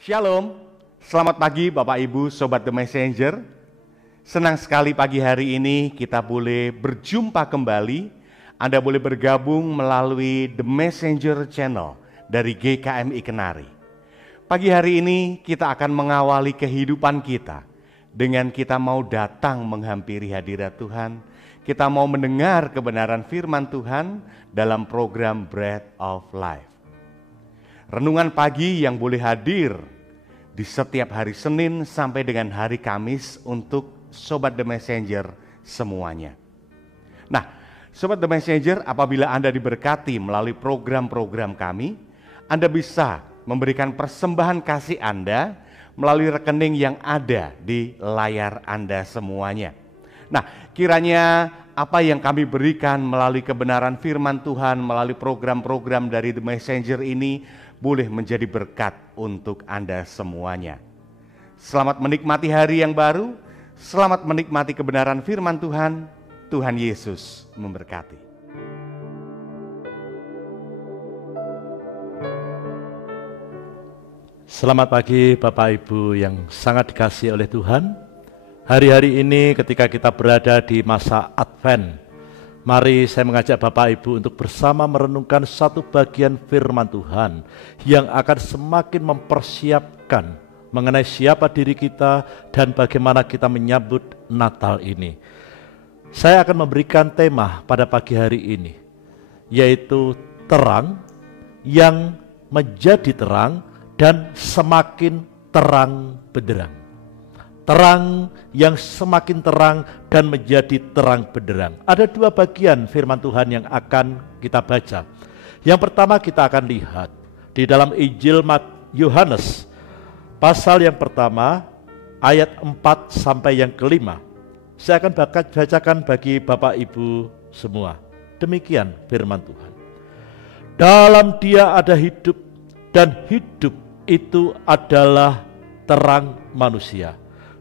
Shalom, selamat pagi Bapak Ibu Sobat The Messenger. Senang sekali pagi hari ini kita boleh berjumpa kembali. Anda boleh bergabung melalui The Messenger Channel dari GKMI Kenari. Pagi hari ini kita akan mengawali kehidupan kita dengan kita mau datang menghampiri hadirat Tuhan. Kita mau mendengar kebenaran firman Tuhan dalam program Bread of Life. Renungan pagi yang boleh hadir di setiap hari Senin sampai dengan hari Kamis untuk Sobat The Messenger semuanya. Nah, Sobat The Messenger, apabila Anda diberkati melalui program-program kami, Anda bisa memberikan persembahan kasih Anda melalui rekening yang ada di layar Anda semuanya. Nah, kiranya apa yang kami berikan melalui kebenaran firman Tuhan, melalui program-program dari The Messenger ini boleh menjadi berkat untuk Anda semuanya. Selamat menikmati hari yang baru, selamat menikmati kebenaran firman Tuhan. Tuhan Yesus memberkati. Selamat pagi Bapak Ibu yang sangat dikasihi oleh Tuhan. Hari-hari ini ketika kita berada di masa Advent, mari saya mengajak Bapak Ibu untuk bersama merenungkan satu bagian firman Tuhan yang akan semakin mempersiapkan mengenai siapa diri kita dan bagaimana kita menyambut Natal ini. Saya akan memberikan tema pada pagi hari ini, yaitu terang yang menjadi terang dan semakin terang benderang. Terang yang semakin terang dan menjadi terang benderang. Ada dua bagian firman Tuhan yang akan kita baca. Yang pertama kita akan lihat di dalam Injil Yohanes pasal yang pertama ayat 4 sampai yang kelima. Saya akan bacakan bagi Bapak Ibu semua. Demikian firman Tuhan. Dalam Dia ada hidup, dan hidup itu adalah terang manusia.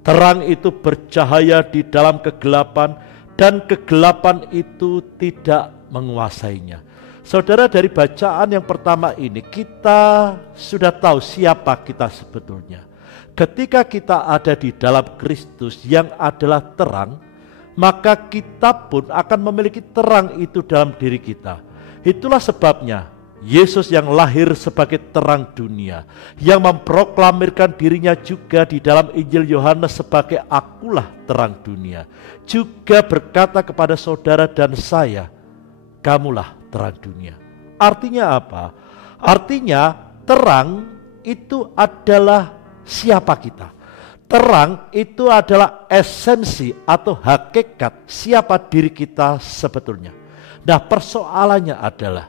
Terang itu bercahaya di dalam kegelapan, dan kegelapan itu tidak menguasainya. Saudara, dari bacaan yang pertama ini kita sudah tahu siapa kita sebetulnya. Ketika kita ada di dalam Kristus yang adalah terang, maka kita pun akan memiliki terang itu dalam diri kita. Itulah sebabnya Yesus yang lahir sebagai terang dunia, yang memproklamirkan dirinya juga di dalam Injil Yohanes sebagai akulah terang dunia, juga berkata kepada saudara dan saya, kamulah terang dunia. Artinya apa? Artinya terang itu adalah siapa kita. Terang itu adalah esensi atau hakikat siapa diri kita sebetulnya. Nah, persoalannya adalah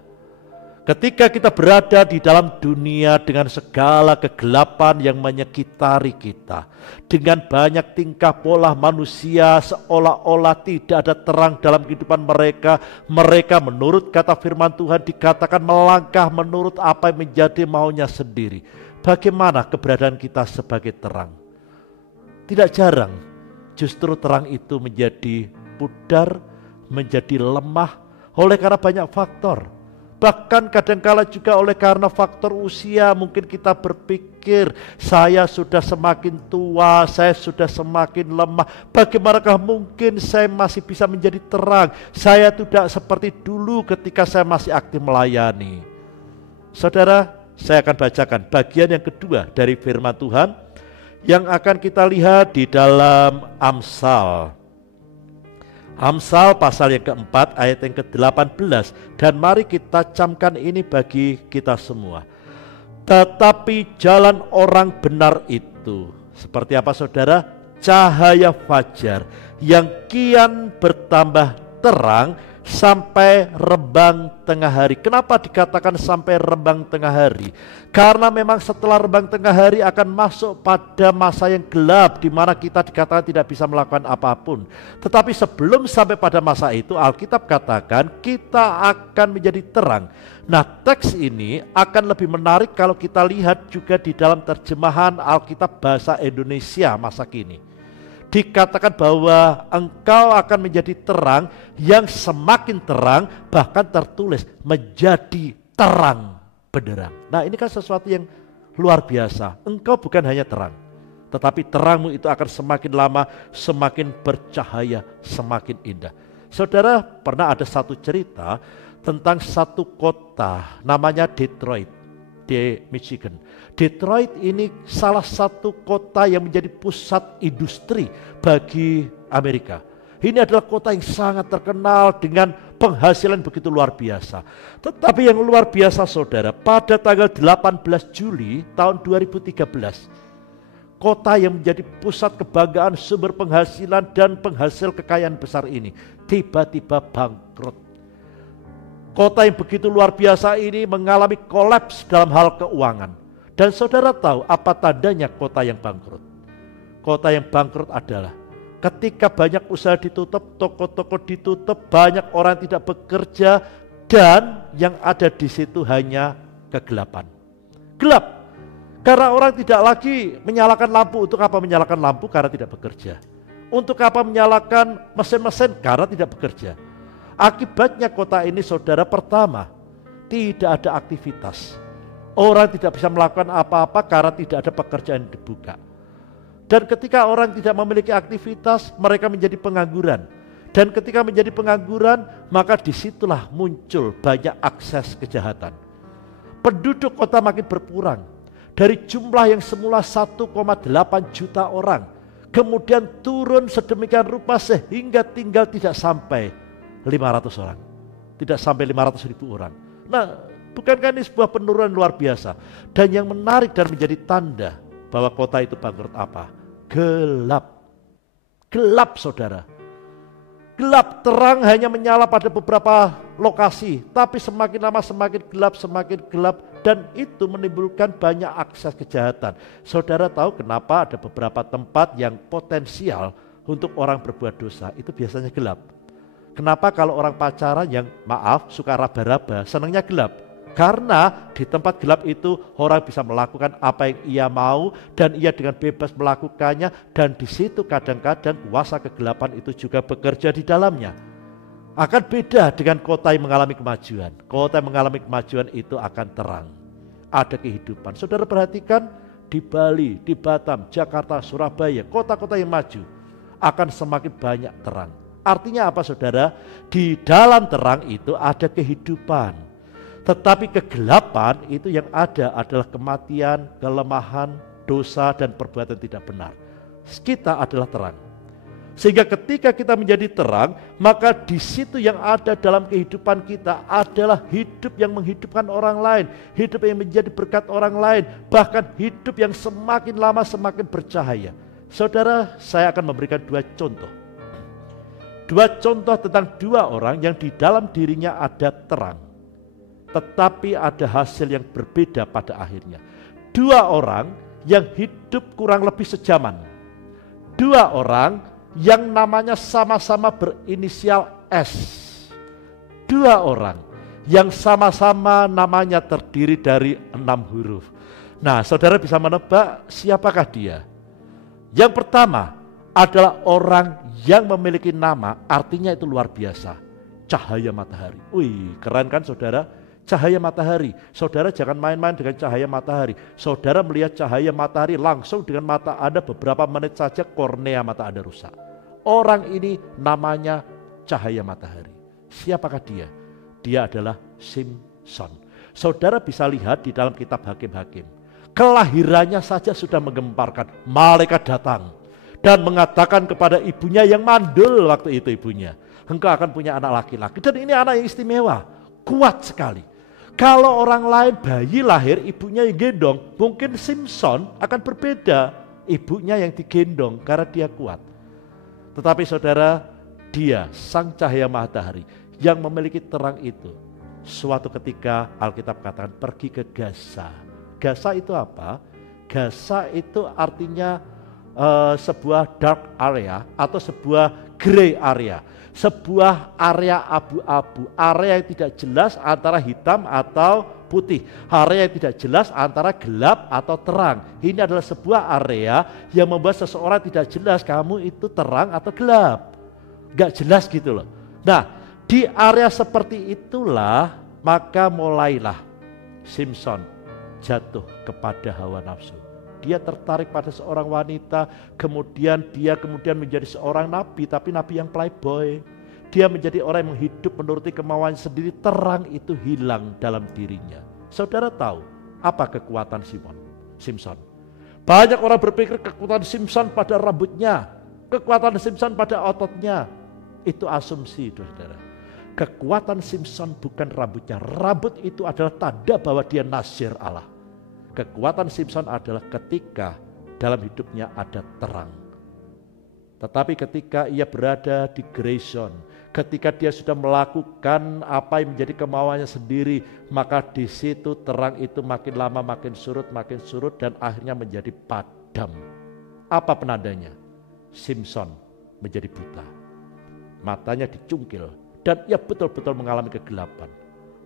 ketika kita berada di dalam dunia dengan segala kegelapan yang menyekitari kita, dengan banyak tingkah pola manusia seolah-olah tidak ada terang dalam kehidupan mereka, mereka menurut kata firman Tuhan dikatakan melangkah menurut apa yang menjadi maunya sendiri. Bagaimana keberadaan kita sebagai terang? Tidak jarang justru terang itu menjadi pudar, menjadi lemah oleh karena banyak faktor. Bahkan kadangkala juga oleh karena faktor usia, mungkin kita berpikir saya sudah semakin tua, saya sudah semakin lemah. Bagaimanakah mungkin saya masih bisa menjadi terang? Saya tidak seperti dulu ketika saya masih aktif melayani. Saudara, saya akan bacakan bagian yang kedua dari firman Tuhan yang akan kita lihat di dalam Amsal. Amsal pasal yang keempat ayat yang ke-18, dan mari kita camkan ini bagi kita semua. Tetapi jalan orang benar itu seperti apa saudara? Cahaya fajar yang kian bertambah terang sampai rembang tengah hari. Kenapa dikatakan sampai rembang tengah hari? Karena memang setelah rembang tengah hari akan masuk pada masa yang gelap, di mana kita dikatakan tidak bisa melakukan apapun. Tetapi sebelum sampai pada masa itu, Alkitab katakan kita akan menjadi terang. Nah, teks ini akan lebih menarik kalau kita lihat juga di dalam terjemahan Alkitab bahasa Indonesia masa kini. Dikatakan bahwa engkau akan menjadi terang yang semakin terang, bahkan tertulis menjadi terang benderang. Nah, ini kan sesuatu yang luar biasa. Engkau bukan hanya terang, tetapi terangmu itu akan semakin lama, semakin bercahaya, semakin indah. Saudara, pernah ada satu cerita tentang satu kota namanya Detroit di Michigan. Detroit ini salah satu kota yang menjadi pusat industri bagi Amerika. Ini adalah kota yang sangat terkenal dengan penghasilan begitu luar biasa. Tetapi yang luar biasa saudara, pada tanggal 18 Juli tahun 2013, kota yang menjadi pusat kebanggaan, sumber penghasilan dan penghasil kekayaan besar ini tiba-tiba bangkrut. Kota yang begitu luar biasa ini mengalami kolaps dalam hal keuangan. Dan saudara tahu apa tandanya kota yang bangkrut? Kota yang bangkrut adalah ketika banyak usaha ditutup, toko-toko ditutup, banyak orang tidak bekerja, dan yang ada di situ hanya kegelapan. Gelap. Karena orang tidak lagi menyalakan lampu. Untuk apa menyalakan lampu? Karena tidak bekerja. Untuk apa menyalakan mesin-mesin? Karena tidak bekerja. Akibatnya kota ini saudara, pertama, tidak ada aktivitas. Orang tidak bisa melakukan apa-apa karena tidak ada pekerjaan yang dibuka. Dan ketika orang tidak memiliki aktivitas, mereka menjadi pengangguran. Dan ketika menjadi pengangguran, maka disitulah muncul banyak akses kejahatan. Penduduk kota makin berkurang. Dari jumlah yang semula 1,8 juta orang, kemudian turun sedemikian rupa sehingga tinggal tidak sampai 500 orang. Tidak sampai 500.000 orang. Nah, bukankah ini sebuah penurunan luar biasa? Dan yang menarik dan menjadi tanda bahwa kota itu bangkrut apa? Gelap. Gelap saudara. Gelap, terang hanya menyala pada beberapa lokasi. Tapi semakin lama semakin gelap. Dan itu menimbulkan banyak akses kejahatan. Saudara tahu kenapa ada beberapa tempat yang potensial untuk orang berbuat dosa? Itu biasanya gelap. Kenapa kalau orang pacaran yang suka raba-raba, senangnya gelap? Karena di tempat gelap itu orang bisa melakukan apa yang ia mau dan ia dengan bebas melakukannya, dan di situ kadang-kadang kuasa kegelapan itu juga bekerja di dalamnya. Akan beda dengan kota yang mengalami kemajuan. Kota yang mengalami kemajuan itu akan terang. Ada kehidupan. Saudara perhatikan di Bali, di Batam, Jakarta, Surabaya, kota-kota yang maju akan semakin banyak terang. Artinya apa saudara? Di dalam terang itu ada kehidupan. Tetapi kegelapan itu yang ada adalah kematian, kelemahan, dosa, dan perbuatan tidak benar. Kita adalah terang. Sehingga ketika kita menjadi terang, maka di situ yang ada dalam kehidupan kita adalah hidup yang menghidupkan orang lain, hidup yang menjadi berkat orang lain, bahkan hidup yang semakin lama semakin bercahaya. Saudara, saya akan memberikan dua contoh. Dua contoh tentang dua orang yang di dalam dirinya ada terang, tetapi ada hasil yang berbeda pada akhirnya. Dua orang yang hidup kurang lebih sejaman. Dua orang yang namanya sama-sama berinisial S. Dua orang yang sama-sama namanya terdiri dari 6 huruf. Nah, saudara bisa menebak siapakah dia? Yang pertama adalah orang yang memiliki nama, artinya itu luar biasa. Cahaya matahari. Wih, keren kan saudara? Cahaya matahari. Saudara jangan main-main dengan cahaya matahari. Saudara melihat cahaya matahari langsung dengan mata Anda, beberapa menit saja kornea mata Anda rusak. Orang ini namanya cahaya matahari. Siapakah dia? Dia adalah Simpson. Saudara bisa lihat di dalam kitab Hakim-Hakim. Kelahirannya saja sudah menggemparkan. Malaikat datang dan mengatakan kepada ibunya yang mandul waktu itu ibunya, engkau akan punya anak laki-laki. Dan ini anak yang istimewa, kuat sekali. Kalau orang lain bayi lahir ibunya yang gendong, mungkin Simpson akan berbeda. Ibunya yang digendong karena dia kuat. Tetapi saudara, dia sang cahaya matahari yang memiliki terang itu. Suatu ketika Alkitab katakan pergi ke Gaza. Gaza itu apa? Gaza itu artinya sebuah dark area atau sebuah gray area. Sebuah area abu-abu, area yang tidak jelas antara hitam atau putih, area yang tidak jelas antara gelap atau terang. Ini adalah sebuah area yang membuat seseorang tidak jelas kamu itu terang atau gelap, gak jelas gitu loh. Nah, di area seperti itulah maka mulailah Simpson jatuh kepada hawa nafsu. Dia tertarik pada seorang wanita, kemudian menjadi seorang nabi, tapi nabi yang playboy. Dia menjadi orang yang hidup menuruti kemauannya sendiri, terang itu hilang dalam dirinya. Saudara tahu apa kekuatan Simpson? Banyak orang berpikir kekuatan Simpson pada rambutnya, kekuatan Simpson pada ototnya. Itu asumsi, saudara. Kekuatan Simpson bukan rambutnya. Rambut itu adalah tanda bahwa dia nasir Allah. Kekuatan Simpson adalah ketika dalam hidupnya ada terang. Tetapi ketika ia berada di Grayson, ketika dia sudah melakukan apa yang menjadi kemauannya sendiri, maka di situ terang itu makin lama makin surut dan akhirnya menjadi padam. Apa penandanya? Simpson menjadi buta. Matanya dicungkil dan ia betul-betul mengalami kegelapan.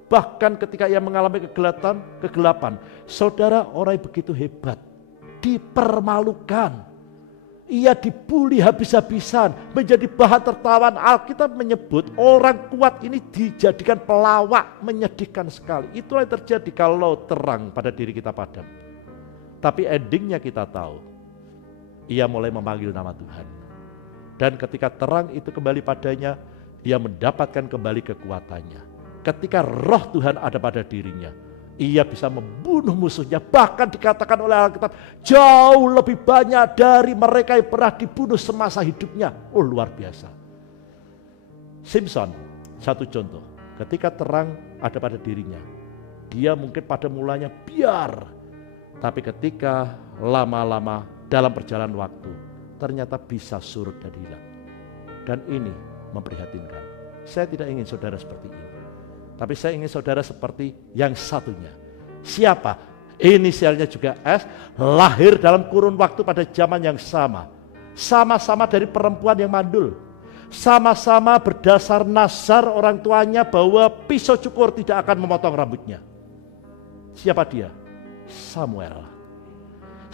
Bahkan ketika ia mengalami kegelapan, saudara, orang yang begitu hebat, dipermalukan. Ia dibully habis-habisan, menjadi bahan tertawan. Alkitab menyebut orang kuat ini dijadikan pelawak, menyedihkan sekali. Itulah yang terjadi kalau terang pada diri kita padam. Tapi endingnya kita tahu, ia mulai memanggil nama Tuhan. Dan ketika terang itu kembali padanya, ia mendapatkan kembali kekuatannya. Ketika roh Tuhan ada pada dirinya, ia bisa membunuh musuhnya. Bahkan dikatakan oleh Alkitab, jauh lebih banyak dari mereka yang pernah dibunuh semasa hidupnya. Oh, luar biasa. Simpson, satu contoh. Ketika terang ada pada dirinya, dia mungkin pada mulanya biar. Tapi ketika lama-lama dalam perjalanan waktu, ternyata bisa surut dan hilang. Dan ini memprihatinkan. Saya tidak ingin saudara seperti ini. Tapi saya ingin saudara seperti yang satunya. Siapa? Inisialnya juga S, lahir dalam kurun waktu pada zaman yang sama. Sama-sama dari perempuan yang mandul. Sama-sama berdasar nazar orang tuanya bahwa pisau cukur tidak akan memotong rambutnya. Siapa dia? Samuel.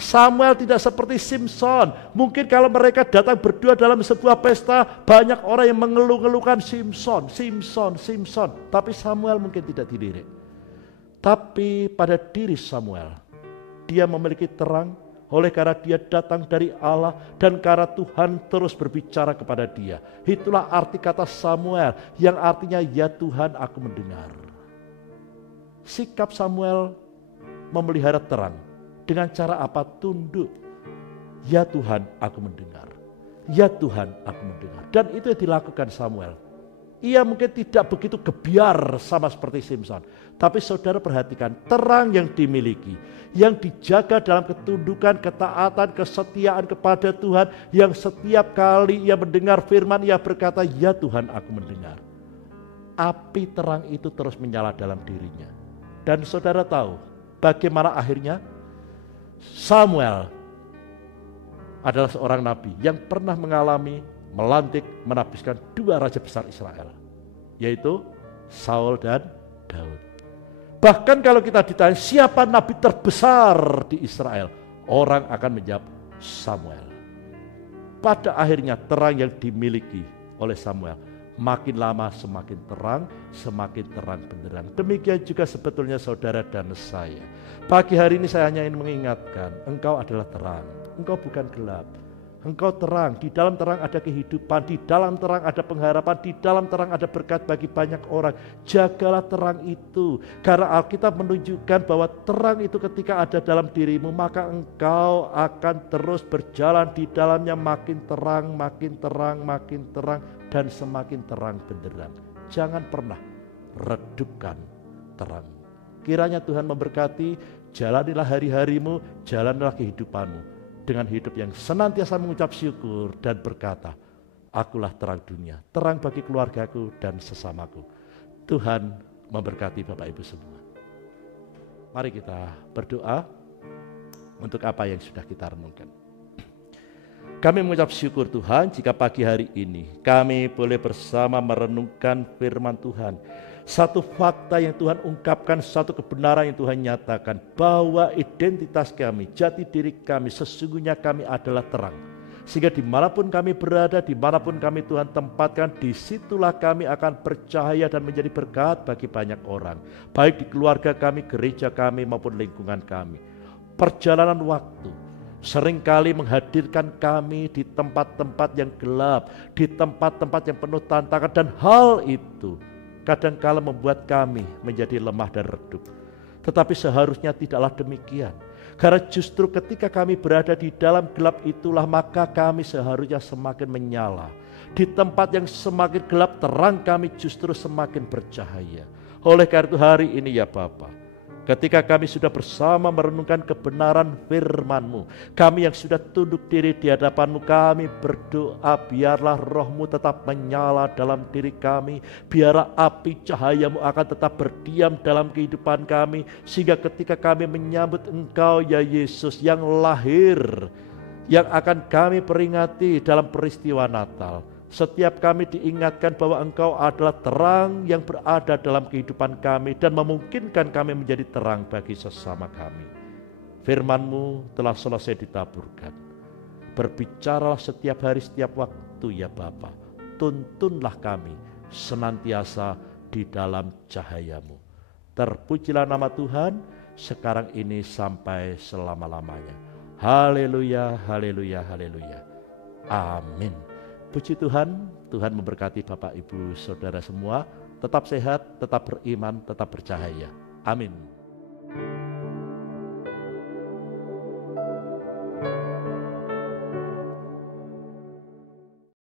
Samuel tidak seperti Simpson. Mungkin kalau mereka datang berdua dalam sebuah pesta, banyak orang yang mengeluh-ngeluhkan Simpson. Tapi Samuel mungkin tidak dilirik. Tapi pada diri Samuel, dia memiliki terang oleh karena dia datang dari Allah dan karena Tuhan terus berbicara kepada dia. Itulah arti kata Samuel yang artinya ya Tuhan aku mendengar. Sikap Samuel memelihara terang. Dengan cara apa? Tunduk. Ya Tuhan, aku mendengar. Ya Tuhan, aku mendengar. Dan itu yang dilakukan Samuel. Ia mungkin tidak begitu gebiar sama seperti Simpson. Tapi saudara perhatikan, terang yang dimiliki, yang dijaga dalam ketundukan, ketaatan, kesetiaan kepada Tuhan, yang setiap kali ia mendengar firman, ia berkata, ya Tuhan, aku mendengar. Api terang itu terus menyala dalam dirinya. Dan saudara tahu bagaimana akhirnya? Samuel adalah seorang nabi yang pernah melantik, menabiskan dua raja besar Israel, yaitu Saul dan Daud. Bahkan kalau kita ditanya siapa nabi terbesar di Israel, orang akan menjawab Samuel. Pada akhirnya terang yang dimiliki oleh Samuel makin lama semakin terang benderang. Demikian juga sebetulnya saudara dan saya. Pagi hari ini saya hanya ingin mengingatkan, engkau adalah terang, engkau bukan gelap. Engkau terang, di dalam terang ada kehidupan, di dalam terang ada pengharapan, di dalam terang ada berkat bagi banyak orang. Jagalah terang itu, karena Alkitab menunjukkan bahwa terang itu ketika ada dalam dirimu, maka engkau akan terus berjalan di dalamnya makin terang, dan semakin terang benderang. Jangan pernah redupkan terang. Kiranya Tuhan memberkati, jalanilah hari-harimu, jalanilah kehidupanmu dengan hidup yang senantiasa mengucap syukur dan berkata, akulah terang dunia, terang bagi keluargaku dan sesamaku. Tuhan memberkati Bapak Ibu semua. Mari kita berdoa untuk apa yang sudah kita renungkan. Kami mengucap syukur Tuhan jika pagi hari ini kami boleh bersama merenungkan firman Tuhan. Satu fakta yang Tuhan ungkapkan, satu kebenaran yang Tuhan nyatakan, bahwa identitas kami, jati diri kami, sesungguhnya kami adalah terang. Sehingga dimanapun kami berada, dimanapun kami Tuhan tempatkan, disitulah kami akan bercahaya dan menjadi berkat bagi banyak orang. Baik di keluarga kami, gereja kami, maupun lingkungan kami. Perjalanan waktu seringkali menghadirkan kami di tempat-tempat yang gelap, di tempat-tempat yang penuh tantangan, dan hal itu kadangkala membuat kami menjadi lemah dan redup. Tetapi seharusnya tidaklah demikian. Karena justru ketika kami berada di dalam gelap itulah maka kami seharusnya semakin menyala. Di tempat yang semakin gelap terang kami justru semakin bercahaya. Oleh karena itu hari ini ya Bapa, ketika kami sudah bersama merenungkan kebenaran firman-Mu, kami yang sudah tunduk diri di hadapan-Mu, kami berdoa biarlah Roh-Mu tetap menyala dalam diri kami, biarlah api cahaya-Mu akan tetap berdiam dalam kehidupan kami, sehingga ketika kami menyambut Engkau ya Yesus yang lahir, yang akan kami peringati dalam peristiwa Natal, setiap kami diingatkan bahwa Engkau adalah terang yang berada dalam kehidupan kami dan memungkinkan kami menjadi terang bagi sesama kami. Firman-Mu telah selesai ditaburkan. Berbicaralah setiap hari, setiap waktu ya Bapa. Tuntunlah kami senantiasa di dalam cahaya-Mu. Terpujilah nama Tuhan sekarang ini sampai selama-lamanya. Haleluya, haleluya, haleluya. Amin. Puji Tuhan, Tuhan memberkati Bapak Ibu Saudara semua, tetap sehat, tetap beriman, tetap bercahaya. Amin.